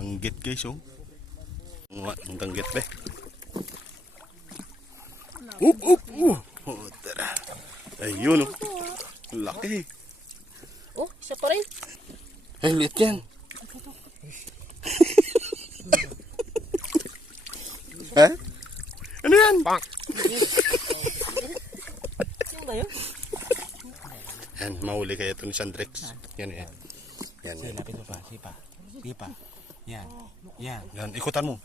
Danggit guys, oh. Ang danggit be. Oh, tara. Ayun, oh. Laki. Oh, isa pa rin. Ay, liit yan. Ha? Ano yan? Yung ba yun? Yan, mahuli kaya ito ni Sandrex. Yan, yan. Yan, yan. Lapit mo pa, sipa. Yan, yan. Yan, ikutan mo.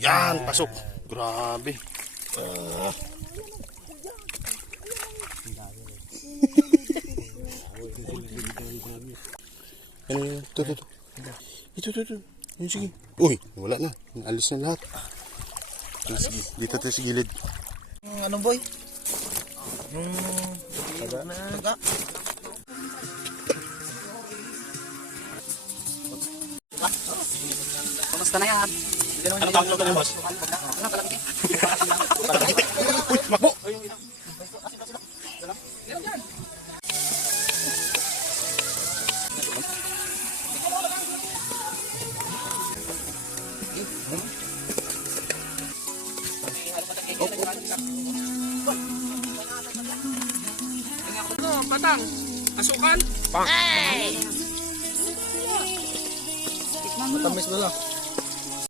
Yan, pasok. Grabe. Ano yan? Ito. Yan, sige. Uy, wala na. Alis na lahat. Sige, dito tayo sa gilid. Ano boy? Yung taga. Kamusta na yan? Ano tawag na boss? Uy, makbo! Patang, asukan. Hey! Matamis mo lang.